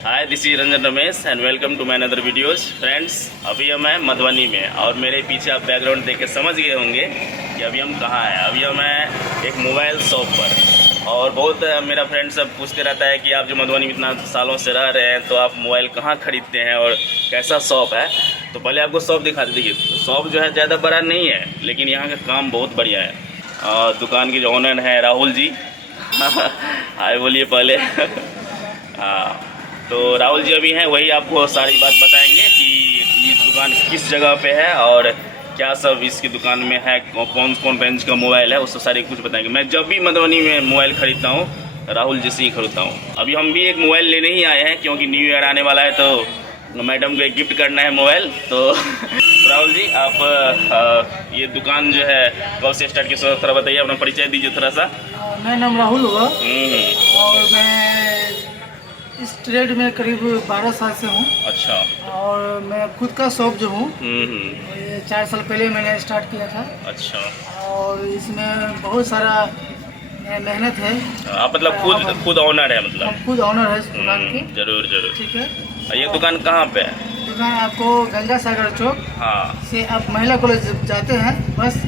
Hi this is Ranjan Ramesh and welcome to my another videos. Friends, अभी हम हैं मधुबनी में और मेरे पीछे आप बैकग्राउंड देख के समझ गए होंगे कि अभी हम कहाँ हैं। अभी हम हैं एक मोबाइल शॉप पर और बहुत मेरा फ्रेंड सब पूछते रहता है कि आप जो मधुबनी में इतना सालों से रह रहे हैं तो आप मोबाइल कहाँ खरीदते हैं और कैसा शॉप है। तो पहले आपको शॉप दिखा दीजिए। शॉप जो है ज़्यादा बड़ा नहीं है लेकिन यहाँ का काम बहुत बढ़िया है। और दुकान के जो ओनर हैं राहुल जी हाय बोलिए पहले। हाँ, तो राहुल जी अभी हैं, वही आपको सारी बात बताएंगे कि ये दुकान किस जगह पे है और क्या सब इसकी दुकान में है, कौन कौन रेंज का मोबाइल है, उससे सारी कुछ बताएंगे। मैं जब भी मधुबनी में मोबाइल खरीदता हूँ राहुल जी से ही खरीदता हूँ। अभी हम भी एक मोबाइल लेने ही आए हैं क्योंकि न्यू ईयर आने वाला है तो मैडम को एक गिफ्ट करना है मोबाइल। तो राहुल जी आप ये दुकान जो है कब से स्टार्ट किया, थोड़ा बताइए, अपना परिचय दीजिए थोड़ा सा। मेरा नाम राहुल हुआ और मैं इस ट्रेड में करीब 12 साल से हूँ। अच्छा। और मैं खुद का शॉप जो हूँ ये 4 साल पहले मैंने स्टार्ट किया था। अच्छा। और इसमें बहुत सारा मेहनत है। आप मतलब खुद ऑनर है? मतलब हम खुद ऑनर है इस दुकान के। जरूर जरूर। ठीक है। ये दुकान कहाँ पे है? दुकान आपको गंगा सागर चौक से आप महिला कॉलेज जाते हैं, बस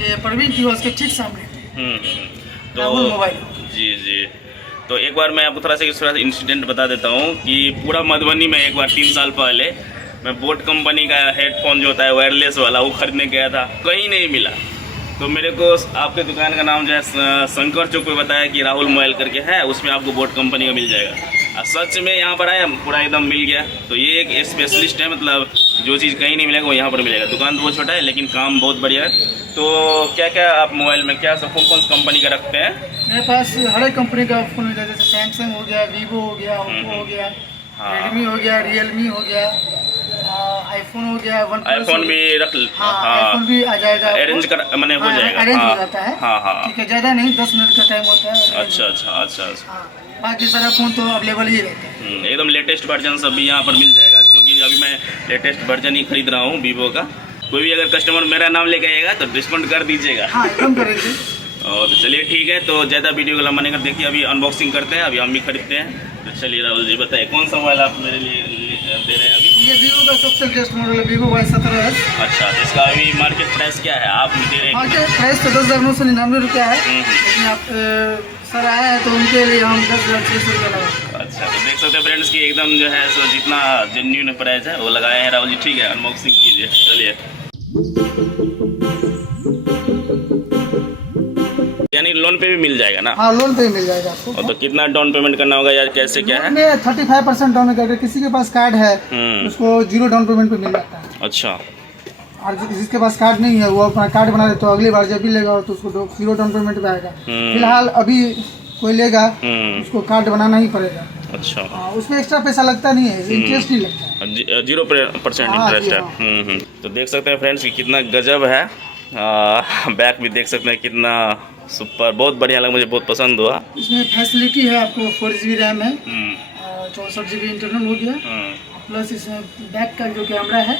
ये प्रवीण कियोस्क के ठीक सामने राहुल मोबाइल। जी जी। तो एक बार मैं आपको थोड़ा सा इंसिडेंट बता देता हूँ कि पूरा मधुबनी में एक बार 3 साल पहले मैं बोट कंपनी का हेडफोन जो होता है वायरलेस वाला वो खरीदने गया था, कहीं नहीं मिला। तो मेरे को आपके दुकान का नाम जो है शंकर चौक पे बताया कि राहुल मोबाइल करके है, उसमें आपको बोट कंपनी का मिल जाएगा। और सच में यहाँ पर आया पूरा एकदम मिल गया। तो ये एक स्पेशलिस्ट है, मतलब जो चीज़ कहीं नहीं मिलेगा वो यहाँ पर मिलेगा। दुकान तो बहुत छोटा है लेकिन काम बहुत बढ़िया है। तो क्या क्या आप मोबाइल में क्या सब कौन कौन सी कंपनी का रखते हैं? मेरे पास हर एक कंपनी का फ़ोन मिलता है, जैसे सैमसंग हो गया, वीवो हो गया, ओप्पो हो गया, रेडमी हो गया, रियलमी हो गया, आईफोन हो गया, वन प्लस। आईफोन भी रख। हाँ, आईफोन भी आ जाएगा। अरेंज कर मैंने हो जाएगा। अरेंज हो जाता है। हाँ हाँ। ठीक है, ज़्यादा नहीं, 10 मिनट का टाइम होता है। अच्छा अच्छा अच्छा अच्छा। हाँ, बाकी सारा फ़ोन तो अवेलेबल ही रहता है। एकदम लेटेस्ट वर्जन सब भी यहाँ पर मिल जाएगा क्योंकि अभी मैं लेटेस्ट वर्जन ही खरीद रहा हूँ वीवो का। कोई भी अगर कस्टमर मेरा नाम लेके आएगा तो डिस्काउंट कर दीजिएगा। हाँ, एकदम करेंगे। और चलिए ठीक है, तो ज़्यादा वीडियो को लंबा नहीं कर, देखिए अभी अनबॉक्सिंग करते हैं, अभी हम भी खरीदते हैं। तो चलिए राहुल जी बताइए कौन सा मोबाइल आप मेरे लिए दे रहे हैं अभी? ये वीवो का सबसे लेटेस्ट मॉडल है, वीवो Y17 है। अच्छा, तो इसका अभी मार्केट प्राइस क्या है आप दे रहे हैं? मार्केट प्राइस तो 10,999 रुपया है, लेकिन आप सर आया है तो उनके लिए हम 10,600 रुपया लगा। अच्छा, तो देख सकते हैं फ्रेंड्स कि एकदम जो है सो जितना जेन्युइन प्राइस है वो लगाए हैं राहुल जी। ठीक है, अनबॉक्सिंग कीजिए। चलिए, यानी लोन पे भी मिल जाएगा ना? हाँ, लोन पे ही मिल जाएगा आपको। और तो कितना डाउन पेमेंट करना होगा यार, कैसे क्या है? 35% डाउन करके किसी के पास कार्ड है उसको 0 डाउन पेमेंट पे मिल जाता है। अच्छा। और जिसके पास कार्ड नहीं है वो अपना कार्ड बना दे तो अगली बार जब भी लेगा तो उसको 0 डाउन पेमेंट पे आएगा। फिलहाल अभी कोई लेगा उसको कार्ड बनाना ही पड़ेगा। अच्छा। उसमें एक्स्ट्रा पैसा लगता नहीं है, इंटरेस्ट ही लगता है, 0% इंटरेस्ट है। तो देख सकते हैं फ्रेंड्स कि कितना गजब है। बैक भी देख सकते हैं कितना सुपर, बहुत बढ़िया लगा, मुझे बहुत पसंद हुआ। इसमें फैसिलिटी है आपको 4GB रैम है, 64GB इंटरनल हो गया, प्लस इसमें बैक का जो कैमरा है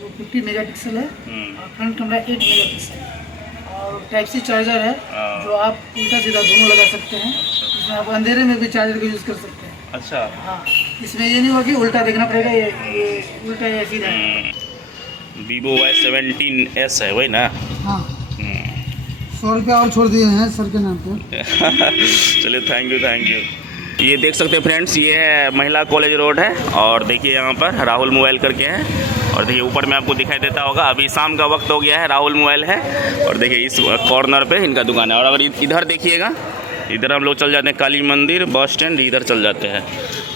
वो 50 मेगापिक्सल है और फ्रंट कैमरा 8 मेगापिक्सल और टाइप-C चार्जर है जो आप उल्टा सीधा दोनों लगा सकते हैं। इसमें आप अंधेरे में भी चार्जर का यूज़ कर सकते हैं। अच्छा। हाँ, इसमें ये नहीं होगा कि उल्टा देखना पड़ेगा, ये उल्टा या सीधा। वीवो Y17s है वही ना? हाँ, 100 रुपया और छोड़ दिए हैं सर के नाम पे। चलिए, थैंक यू। ये देख सकते हैं फ्रेंड्स, ये है महिला कॉलेज रोड है और देखिए यहाँ पर राहुल मोबाइल करके है। और देखिए ऊपर में आपको दिखाई देता होगा, अभी शाम का वक्त हो गया है, राहुल मोबाइल है। और देखिए इस कॉर्नर पे इनका दुकान है। और अगर इधर देखिएगा, इधर हम लोग चल जाते हैं काली मंदिर बस स्टैंड, इधर चल जाते हैं।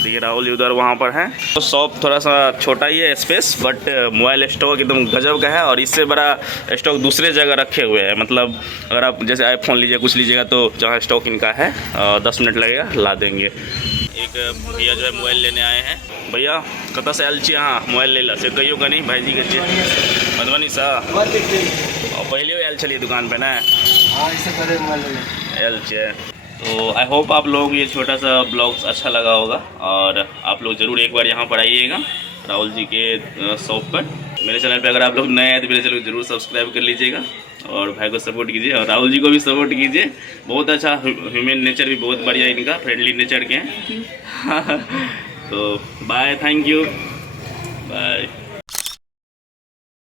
देखिए राहुल उधर वहाँ पर है। तो शॉप थोड़ा सा छोटा ही है स्पेस, बट मोबाइल स्टॉक एकदम गजब का है। और इससे बड़ा स्टॉक दूसरे जगह रखे हुए हैं। मतलब अगर आप जैसे आईफोन लीजिए कुछ लीजिएगा तो जहाँ स्टॉक इनका है 10 मिनट लगेगा, ला देंगे। एक भैया जो है मोबाइल लेने आए हैं। भैया कत से आयल छी अहाँ मोबाइल ले ला से कहियो का नहीं भाईजी के मधुबनी सा और पहले आयल चलिए दुकान पे ना? आयल छे। तो आई होप आप लोग ये छोटा सा ब्लॉग्स अच्छा लगा होगा और आप लोग ज़रूर एक बार यहाँ पर आइएगा राहुल जी के शॉप पर। मेरे चैनल पे अगर आप लोग नए हैं तो मेरे चैनल को जरूर सब्सक्राइब कर लीजिएगा और भाई को सपोर्ट कीजिए और राहुल जी को भी सपोर्ट कीजिए। बहुत अच्छा ह्यूमन नेचर भी बहुत बढ़िया इनका, फ्रेंडली नेचर के हैं। तो बाय, थैंक यू, बाय।